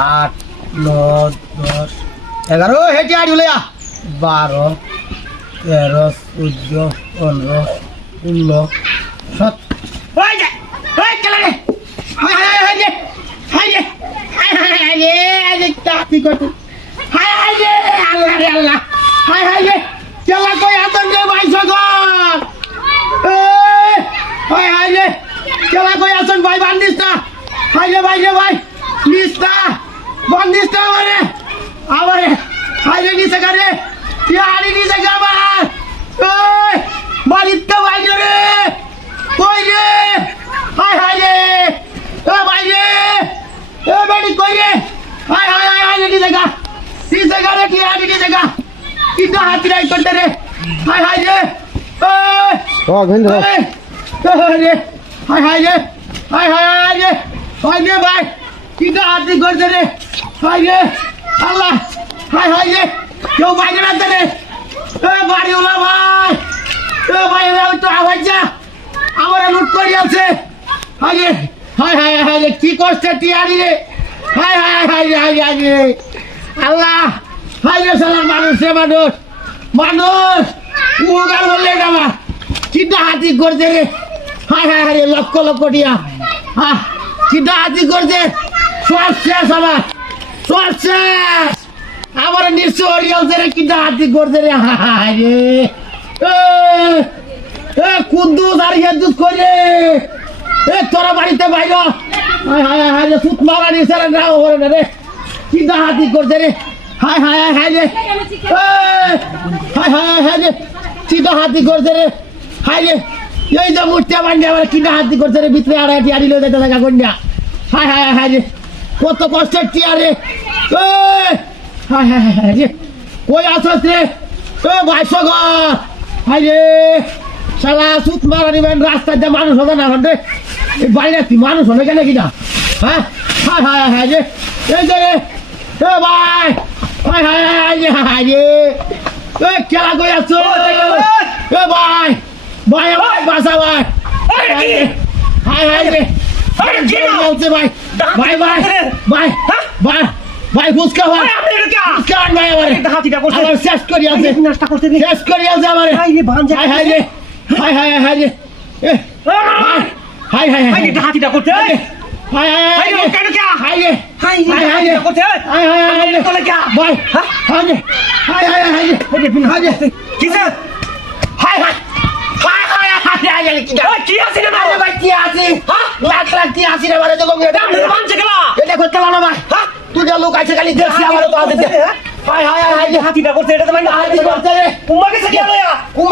8 9 10 11 হেটি আড়ি লইয়া 12 13 14 15 16 17 ওই যে ওই চলে রে হাই হাই হাই রে হাই রে হাই হাই হাই রে আজ তাতি কত হাই হাই রে আল্লাহ রে আল্লাহ হাই হাই রে চলা কই আতন রে ভাই সগর এ হাই হাই রে চলা কই আতন ভাই বান্দিস না হাই রে ভাই নিস্তা বান্দিস না আমারে হাই রে নিছে করে ইয়ারি নিছে গাবা ওই মারিত ভাই রে কই রে হাই হাই রে ও ভাই রে এ বেডি কই রে হাই হাই হাই হাই নিছে গা রে ইয়ারি নিছে গা কিটা হাত রাই করতে রে হাই হাই রে ওই ও গেন্দ্র রে হাই হাই রে হাই হাই হাই রে হাই রে ভাই কিটা হাত করতে রে হাই রে আল্লাহ হাই হাই রে কেউ বাইরে রাখতে রে এ বাড়িওয়ালা ভাই এ ভাই তো আওয়াজ যা আমার লুট করি আছে হাই রে হাই হাই হাই রে কি কষ্টে টিয়ারি রে হাই হাই হাই রে হাই হাই রে আল্লাহ হাই রে সালার মানুষ রে মানুষ মুগাল বললে না কিটা হাতি করছে রে হাই হাই হাই রে লক্ষ লক্ষ টিয়া হ্যাঁ কিটা হাতি করছে সব শেষ সব শেষ আমার নিশ্চয় হরিয়ালছে রে কিটা হাতি করছে রে হাই রে এ কুদ্দুস আর হেদুস করে এ তোরা বাড়িতে বাইর হাই হাই হাই রে সুত মারা নিছে রে না ওরে না রে কিটা হাতি করছে রে হাই হাই হাই হাই রে হাই হাই হাই রে কিটা হাতি করছে রে হাই রে এই যে মুষ্টি বান্ধে আমার কিটা হাতি করছে রে ভিতরে আড়াই টিয়ারি লয়ে যেতে লাগা গন্ডা হাই হাই হাই রে কত কষ্টের টিয়া রে হাই হাই হাই রে কই আসছ রে ও ভাই সগর হাই রে শালা সুত মারা নিবেন রাস্তাতে মানুষ হবে না রে এই বাইরে কি মানুষ হবে কেন কিনা হ্যাঁ হাই হাই হাই রে এই যে রে এ ভাই হাই হাই হাই রে হাই রে এ কেলা কই আছো এ ভাই ভাই ভাই বাসা ভাই হাই হাই রে বলছে ভাই ভাই ভাই ভাই ভাই ভাই ফুসকা ভাই ফুসকা ভাই আমারে হাতিটা করছে আমার শেষ করি আছে নাস্তা করতে শেষ করি আছে আমারে হাই রে ভাঞ্জা হাই হাই রে হাই হাই হাই রে হাই হাই হাই রে হাতিটা করতে হাই হাই হাই রে কেন কি হাই রে হাই হাই রে করতে হাই হাই হাই রে কোলে কি ভাই হাই রে হাই হাই হাই রে হাই রে কিসে high high high high high রে কি আছে না ভাই কি আছে হ্যাঁ লাখ লাখ কি আছে রে মারে জগঙ্গে দাম বানছে গেলা এটা করতে না ভাই হ্যাঁ তুই যা লোক আছে খালি দেখছি আমার তো হাতে হাই হাই হাই হাতিটা করতে এটা তো মানে হাতি করতে রে তোমাকে সে কি